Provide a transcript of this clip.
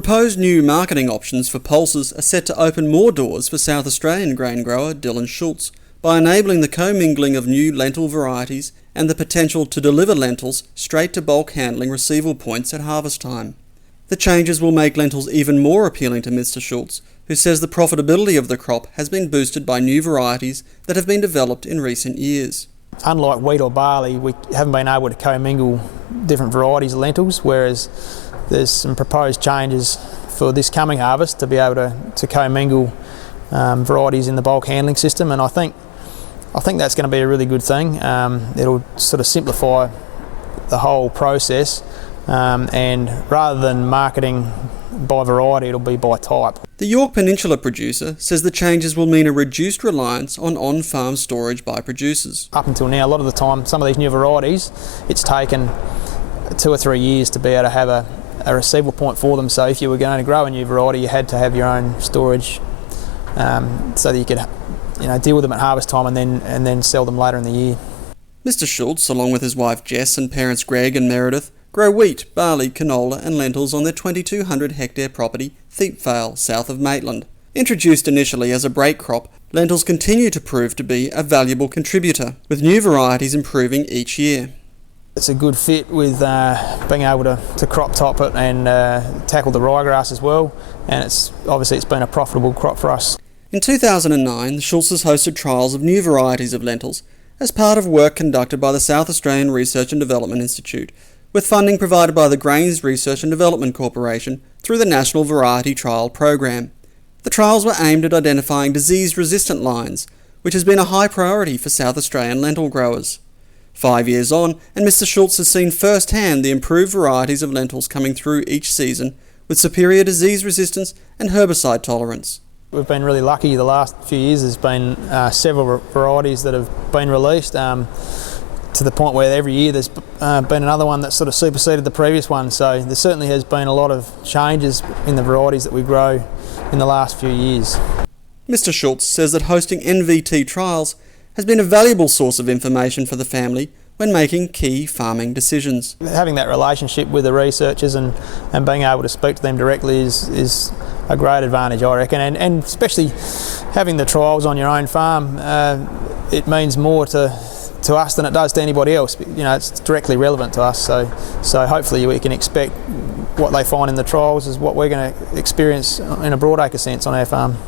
Proposed new marketing options for pulses are set to open more doors for South Australian grain grower Dylan Schulz by enabling the commingling of new lentil varieties and the potential to deliver lentils straight to bulk handling receival points at harvest time. The changes will make lentils even more appealing to Mr. Schulz, who says the profitability of the crop has been boosted by new varieties that have been developed in recent years. Unlike wheat or barley, we haven't been able to commingle different varieties of lentils, whereas there's some proposed changes for this coming harvest to be able to commingle varieties in the bulk handling system, and I think that's going to be a really good thing. It'll sort of simplify the whole process, and rather than marketing by variety, it'll be by type. The York Peninsula producer says the changes will mean a reduced reliance on on-farm storage by producers. Up until now, a lot of the time, some of these new varieties, it's taken 2 or 3 years to be able to have a receival point for them. So if you were going to grow a new variety, you had to have your own storage so that you could deal with them at harvest time and then sell them later in the year. Mr. Schulz, along with his wife Jess and parents Greg and Meredith, grow wheat, barley, canola and lentils on their 2,200 hectare property, Thiepvale, south of Maitland. Introduced initially as a break crop, lentils continue to prove to be a valuable contributor, with new varieties improving each year. It's a good fit with being able to crop top it and tackle the ryegrass as well, and it's been a profitable crop for us. In 2009, the Schulzes hosted trials of new varieties of lentils as part of work conducted by the South Australian Research and Development Institute, with funding provided by the Grains Research and Development Corporation through the National Variety Trial Program. The trials were aimed at identifying disease-resistant lines, which has been a high priority for South Australian lentil growers. 5 years on, and Mr. Schulz has seen firsthand the improved varieties of lentils coming through each season with superior disease resistance and herbicide tolerance. We've been really lucky the last few years. There's been several varieties that have been released to the point where every year there's been another one that sort of superseded the previous one. So there certainly has been a lot of changes in the varieties that we grow in the last few years. Mr. Schulz says that hosting NVT trials has been a valuable source of information for the family when making key farming decisions. Having that relationship with the researchers and being able to speak to them directly is a great advantage, I reckon, and especially having the trials on your own farm, it means more to us than it does to anybody else. It's directly relevant to us, so hopefully we can expect what they find in the trials is what we're going to experience in a broadacre sense on our farm.